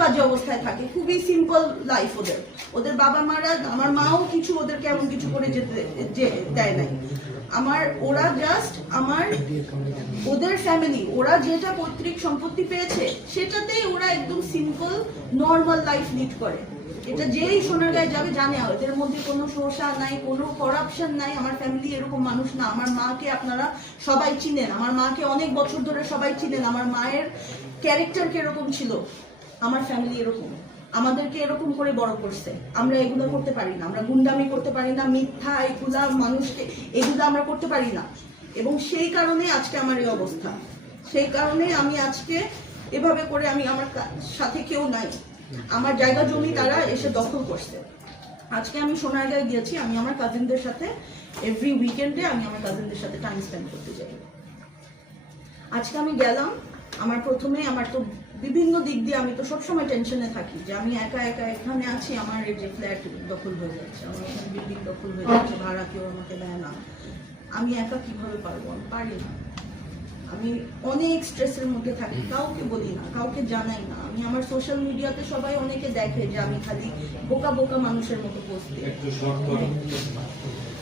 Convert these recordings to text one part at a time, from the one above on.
বাজে অবস্থায় থাকে, খুবই সিম্পল লাইফ ওদের। ওদের বাবা মারা, আমার মাও কিছু ওদেরকে এমন কিছু করে যেতে দেয় নাই। আমার, ওরা জাস্ট আমার, ওদের ফ্যামিলি ওরা যেটা পৈতৃক সম্পত্তি পেয়েছে, সেটাতেই ওরা একদম সিম্পল নর্মাল লাইফ লিড করে। এটা যেই সোনার গায়ে যাবে, জানে এদের মধ্যে কোনো শোষা নাই, কোনো করাপশন নাই, আমার ফ্যামিলি এরকম মানুষ না। আমার মাকে আপনারা সবাই চিনেন, আমার মাকে অনেক বছর ধরে সবাই চিনেন, আমার মায়ের ক্যারেক্টার কীরকম ছিল। আমার ফ্যামিলি এরকম। আমাদেরকে এরকম করে বড় করছে। আমরা এগুলো করতে পারি না। আমরা গুন্ডামি করতে পারি না, মিথ্যা, এগুলা, মানুষকে এগুলো আমরা করতে পারি না। এবং সেই কারণে আজকে আমার এই অবস্থা। সেই কারণে আমি আজকে এভাবে করে আমি আমার সাথে কেউ নাই। আমার জায়গা জমি তারা এসে দখল করছে। আজকে আমি সোনারগাঁয়ে গিয়েছি। আমি আমার কাজিনদের সাথে এভরি উইকেন্ডে আমি আমার কাজিনদের সাথে টাইম স্পেন্ড করতে যাই। আজকে আমি গেলাম। আমার প্রথমে আমার তো বিভিন্ন দিক দিয়ে আমি তো সবসময় টেনশনে থাকি যে আমি একা একা এখানে আছি আমার এই যে ফ্ল্যাট দখল হয়ে যাচ্ছে আমার এখানে বিল্ডিং দখল হয়ে যাচ্ছে ভাড়া কেউ আমাকে দেয় না। আমি একা কীভাবে পারব? আমি পারি না। আমি অনেক স্ট্রেসের মধ্যে থাকি কাউকে বলি না কাউকে জানাই না। আমি আমার সোশ্যাল মিডিয়াতে সবাই অনেকে দেখে যে আমি খালি বোকা বোকা মানুষের মতো পোস্ট দিই।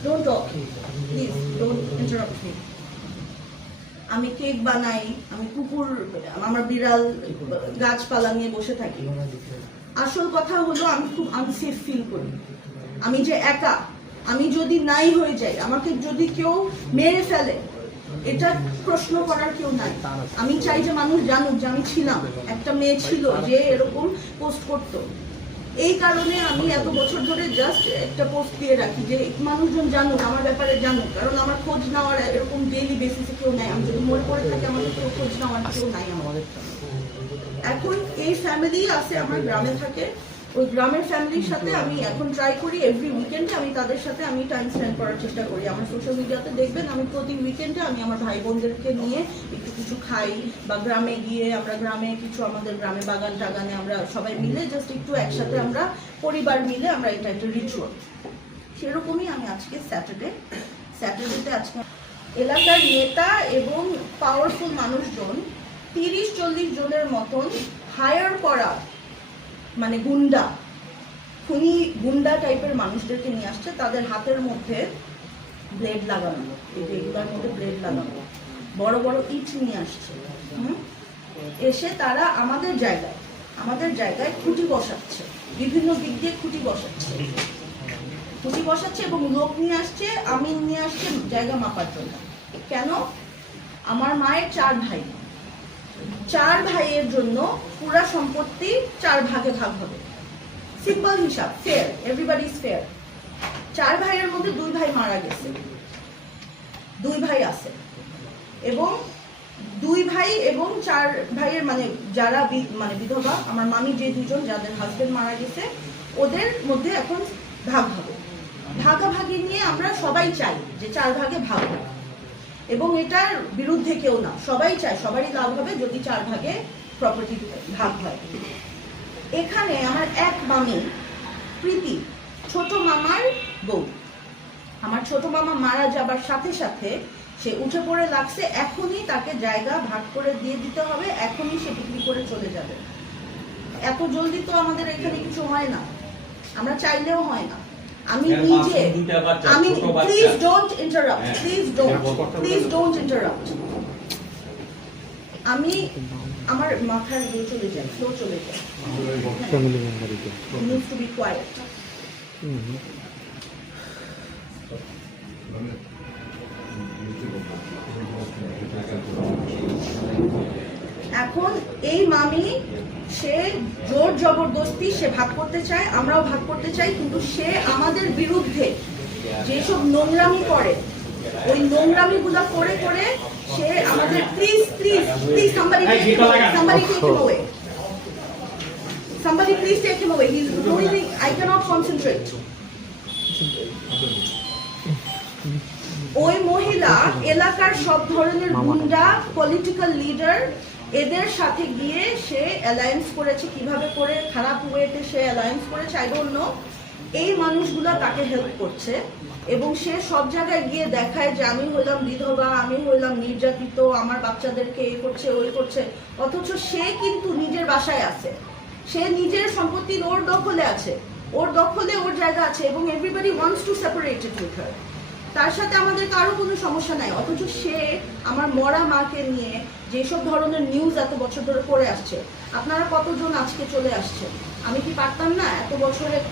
Don't talk please don't interrupt me আমি কেক বানাই, আমি কুকুর, আমার বিড়াল, গাছপালা নিয়ে বসে থাকি। আসল কথা হলো আমি খুব আনসেফ ফিল করি। আমি যে একা, আমি যদি নাই হয়ে যাই, আমাকে যদি কেউ মেরে ফেলে এটা প্রশ্ন করার কেউ নাই। আমি চাই যে মানুষ জানুক যে আমি ছিলাম। একটা মেয়ে ছিল যে এরকম পোস্ট করতো। এই কারণে আমি এত বছর ধরে জাস্ট একটা পোস্ট দিয়ে রাখি যে মানুষজন জানুক আমার ব্যাপারে জানুক কারণ আমার খোঁজ নেওয়ার এরকম ডেইলি বেসিসে কেউ নাই। আমি যদি মনে পড়ে থাকি আমাদের কেউ খোঁজ নেওয়ার কেউ নাই আমাদের। এখন এই ফ্যামিলি আছে আমার গ্রামে থাকে। ওই গ্রামের ফ্যামিলির সাথে আমি এখন ট্রাই করি এভরি উইকেন্ডে আমি তাদের সাথে আমি টাইম স্পেন্ড করার চেষ্টা করি। আমার সোশ্যাল মিডিয়াতে দেখবেন আমি প্রতি উইকেন্ডে আমি আমার ভাই বোনদেরকে নিয়ে একটু কিছু খাই বা গ্রামে গিয়ে আমরা গ্রামে কিছু আমাদের গ্রামে বাগান টাগানে আমরা সবাই মিলে জাস্ট একটু একসাথে আমরা পরিবার মিলে আমরা এটা একটা রিচুয়াল সেরকমই আমি আজকে স্যাটারডে স্যাটারডেতে আজকে এলাকার নেতা এবং পাওয়ারফুল মানুষজন, তিরিশ চল্লিশ জনের মতন হায়ার করা মানে গুন্ডা। খুনি গুন্ডা টাইপের মানুষদেরকে নিয়ে আসছে, তাদের হাতের মধ্যে ব্লেড লাগানো এগুলোর মধ্যে ব্লেড লাগানো। বড় বড় ইট নিয়ে আসছে? এসে তারা আমাদের জায়গায় আমাদের জায়গায় খুঁটি বসাচ্ছে, বিভিন্ন দিক দিয়ে খুঁটি বসাচ্ছে। খুঁটি বসাচ্ছে এবং লোক নিয়ে আসছে, আমিন নিয়ে আসছে, জায়গা মাপার জন্য। কেন? আমার মায়ের চার ভাই। চার ভাইয়ের জন্য পুরা সম্পত্তি চার ভাগে ভাগ হবে। সিম্পল হিসাব ফেয়ার এভরিবাডি ইজ ফেয়ার চার ভাইয়ের মধ্যে দুই ভাই মারা গেছে। দুই ভাই আছে। এবং দুই ভাই এবং চার ভাইয়ের মানে যারা মানে বিধবা, আমার মামি যে দুজন যাদের হাজবেন্ড মারা গেছে, ওদের মধ্যে এখন ভাগ হবে। ভাগাভাগি নিয়ে আমরা সবাই চাই যে চার ভাগে ভাগ হোক। এবং এটার বিরুদ্ধে কেউ না। সবাই চায়, সবারই লাভ হবে যদি চার ভাগে প্রপার্টি ভাগ হয়। এখানে আমার এক মামি, প্রীতি, ছোট মামার বউ। আমার ছোট মামা মারা যাবার সাথে সাথে সে উঠে পড়ে লাগছে, এখনই তাকে জায়গা ভাগ করে দিয়ে দিতে হবে, এখনই সে বিক্রি করে চলে যাবে। এত জলদি তো আমাদের এখানে কিছু হয় না। আমরা চাইলেও হয় না। আমি নিজে দুইটা বাচ্চা, আমি প্লিজ ডোন্ট ইন্টারাপ্ট হ্যাঁ। প্লিজ ডোন্ট হ্যাঁ, প্লিজ ডোন্ট ইন্টারাপ্ট আমি আমার মাথার ইয়ে চলে যায় ফ্লো চলে যায়। ফ্যামিলি মেম্বারকে নিডস টু বি কোয়াইট এখন এই মামি সে জোর জবরদস্তি সে ভাগ করতে চায় আমরাও ভাগ করতে চাই কিন্তু সে আমাদের বিরুদ্ধে যেসব নোংরামি করে ওই নোংরামি গুলা করে করে সে আমাদের please please please somebody somebody take him away away. He's ruining. I cannot concentrate. ওই মহিলা এলাকার সব ধরনের গুন্ডা পলিটিক্যাল লিডার এদের সাথে গিয়ে সে অ্যালায়েন্স করেছে, কীভাবে করে, খারাপ ওয়েতে সে অ্যালায়েন্স করেছে আই ডোন্ট নো এই মানুষগুলো তাকে হেল্প করছে এবং সে সব জায়গায় গিয়ে দেখায় যে আমি হইলাম বিধবা, আমি হইলাম নির্যাতিত, আমার বাচ্চাদেরকে এ করছে, ওই করছে। অথচ সে কিন্তু নিজের বাসায় আছে। সে নিজের সম্পত্তির ওর দখলে আছে। ওর দখলে ওর জায়গা আছে এবং everybody wants to separate it with her তার সাথে আমাদের কারও কোনো সমস্যা নাই, অথচ সে আমার মরা মাকে নিয়ে যেসব ধরনের নিউজ এত বছর ধরে পড়ে আসছে, আপনারা কতজন আজকে চলে আসছে আমি কি পারতাম না এত বছরের